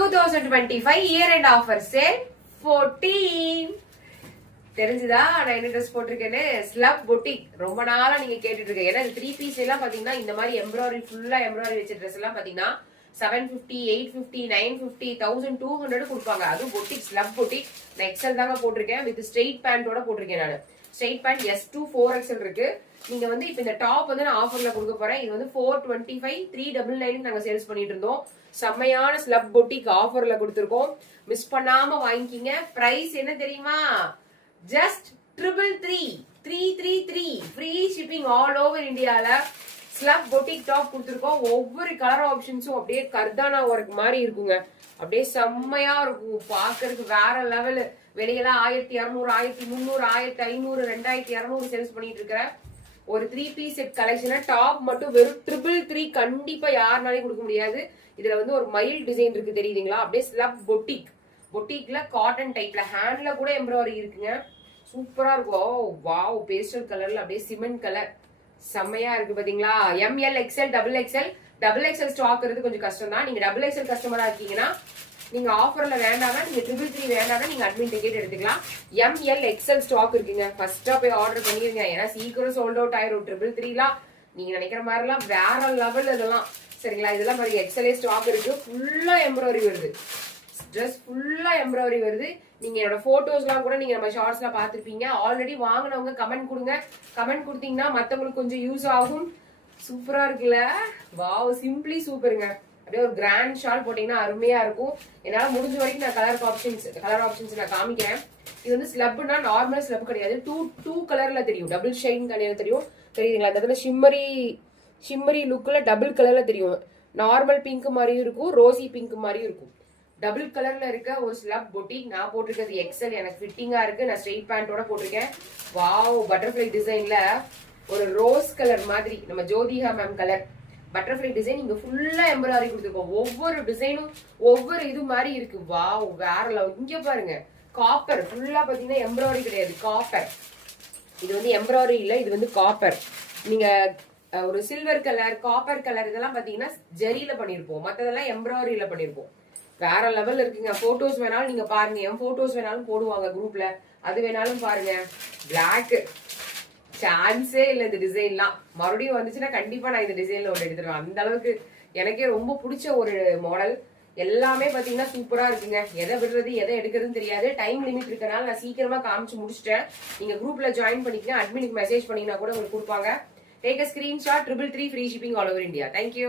2025 year and offer sale 14 தெரிஞ்சுதா நான் என்ன ட்ரெஸ் போட்டிருக்கேன்னு ஸ்லப் பொட்டிக் ரொம்ப நாளா நீங்க கேட்டுட்டு இருக்கீங்க ஏன்னா த்ரீ பீஸ் எல்லாம் பாத்தீங்கன்னா இந்த மாதிரி எம்ப்ராய்டரி ஃபுல்லா எம்ப்ராய்டரி வச்ச ட்ரெஸ் எல்லாம் பாத்தீங்கன்னா 750 850 950 1200 கொடுப்பாங்க அதுவும் பொட்டிக் ஸ்லப் பொட்டிக் நான் எக்ஸல் தாங்க போட்டிருக்கேன் வித் ஸ்ட்ரெயிட் பேண்டோட போட்டிருக்கேன் நான் ஸ்ட்ரெயிட் பேண்ட் S2 4XL இருக்கு நீங்க வந்து இப்ப இந்த டாப் வந்து நான் ஆஃபர்ல கொடுக்க போறேன் இது வந்து 425 399 நாங்க சேல்ஸ் பண்ணிட்டு இருந்தோம் செம்மையான ஸ்லப் பொட்டிக் ஆஃபர்ல கொடுத்திருக்கோம் மிஸ் பண்ணாம வாங்கிக்கிங்க பிரைஸ் என்ன தெரியுமா just 333 free shipping all over இந்தியால ஸ்லப் பொட்டிக் டாப் கொடுத்திருக்கோம் ஒவ்வொரு கலர் ஆப்ஷன்ஸும் அப்படியே கர்தானா ஒர்க் மாதிரி இருக்குங்க அப்படியே செம்மையா இருக்கும் பாக்குறதுக்கு வேற லெவல் வெளியெல்லாம் 1200 1300 1500 2200 சேல்ஸ் பண்ணிட்டு இருக்கிற ஒரு three piece set collection top மட்டும் வெறும் 333 கண்டிப்பா யாருனாலையும் கொடுக்க முடியாது இதுல வந்து ஒரு மயில் டிசைன் இருக்கு தெரியுதுங்களா அப்படியே ஸ்லப் பொட்டிக் பொட்டிக்ல காட்டன் டைப்ல ஹேண்ட்ல கூட எம்ப்ராய்டரி இருக்குங்க சூப்பரா இருக்கும் வாவ் பேஸ்டல் கலர்ல அப்படியே சிமெண்ட் கலர் செம்மையா இருக்கு பாத்தீங்களா ML XL XXL ஸ்டாக் இருக்கு கொஞ்சம் கஷ்டம் தான் நீங்க XXL கஸ்டமரா இருக்கீங்கன்னா நீங்க ஆஃபர்ல வேண்டாம்னா நீங்க 333 வேண்டாம்னா நீங்க அட்மின் டிக்கெட் எடுத்துக்கலாம் ML XL ஸ்டாக் இருக்குங்க ஃபர்ஸ்டா போய் ஆர்டர் பண்ணிருங்க ஏன்னா சீக்கிரம் சோல்ட் அவுட் ஆயிரும் 333 நீங்க நினைக்கிற மாதிரி எல்லாம் வேற லெவல் இதெல்லாம் சரிங்களா இதெல்லாம் பாருங்க XL ஸ்டாக் இருக்கு ஃபுல்லா எம்ப்ராய்டரி வருது ட்ரெஸ் ஃபுல்லா எம்ப்ராய்டரி வருது நீங்க என்னோட போட்டோஸ்லாம் கூட நீங்க நம்ம ஷார்ட்ஸ்ல பாத்துருப்பீங்க ஆல்ரெடி வாங்கினவங்க கமெண்ட் கொடுங்க கமெண்ட் கொடுத்தீங்கன்னா மத்தவங்களுக்கு கொஞ்சம் யூஸ் ஆகும் சூப்பரா இருக்குல்ல வாவ் சிம்பிளி சூப்பருங்க அப்படியே ஒரு கிராண்ட் ஷால் போட்டீங்கன்னா அருமையா இருக்கும் என்னால முடிஞ்ச வரைக்கும் நான் கலர் ஆப்ஷன்ஸ் நான் காமிக்கிறேன் இது வந்து ஸ்லப்னா நார்மல் ஸ்லப் கிடையாது டூ கலர்ல தெரியும் டபுள் ஷைன் கலர்ல தெரியும் தெரியுதுங்களா அந்த இடத்துல ஷிம்மரி லுக்ல டபுள் கலர்ல தெரியும் நார்மல் பிங்க் மாதிரியும் இருக்கும் ரோசி பிங்க் மாதிரியும் இருக்கும் டபுள் கலர்ல இருக்க ஒரு ஸ்லப் பொட்டிக் நான் போட்டிருக்கிறது XL எனக்கு ஃபிட்டிங்கா இருக்கு நான் ஸ்ட்ரெயிட் பேண்டோட போட்டிருக்கேன் வாவ் பட்டர்ஃபிளை டிசைன்ல ஒரு ரோஸ் கலர் மாதிரி நம்ம Jyothika ma'am colour butterfly design இங்க ஃபுல்லா எம்ப்ராய்டரி கொடுத்துருக்கோம் ஒவ்வொரு டிசைனும் ஒவ்வொரு இது மாதிரி இருக்கு வாவ் வேற லெவல் இங்க பாருங்க காப்பர் ஃபுல்லா பாத்தீங்கன்னா எம்ப்ராய்டரி கிடையாது காப்பர் இது வந்து எம்ப்ராய்டரி இல்ல இது வந்து காப்பர் நீங்க ஒரு சில்வர் கலர் காப்பர் கலர் இதெல்லாம் பாத்தீங்கன்னா ஜெரியில பண்ணிருப்போம் மத்ததெல்லாம் எம்ப்ராய்டரியில பண்ணிருப்போம் வேற லெவல் இருக்குங்க போட்டோஸ் வேணாலும் நீங்க பாருங்க என் போட்டோஸ் வேணாலும் போடுவாங்க குரூப்ல அது வேணாலும் பாருங்க பிளாக் சான்ஸே இல்ல இந்த டிசைன்லாம் மறுபடியும் வந்துச்சுன்னா கண்டிப்பா நான் இந்த டிசைன்ல ஒன்று எடுத்துருவேன் அந்த அளவுக்கு எனக்கே ரொம்ப பிடிச்ச ஒரு மாடல் எல்லாமே பாத்தீங்கன்னா சூப்பரா இருக்குங்க எதை விடுறது எதை எடுக்கிறதுன்னு தெரியாது டைம் லிமிட் இருக்கனால நான் சீக்கிரமா காமிச்சு முடிச்சிட்டேன் நீங்க குரூப்ல ஜாயின் பண்ணிக்கலாம் அட்மினுக்கு மெசேஜ் பண்ணீங்கன்னா கூட உங்களுக்கு கொடுப்பாங்க take a screenshot 333 free shipping all over India thank you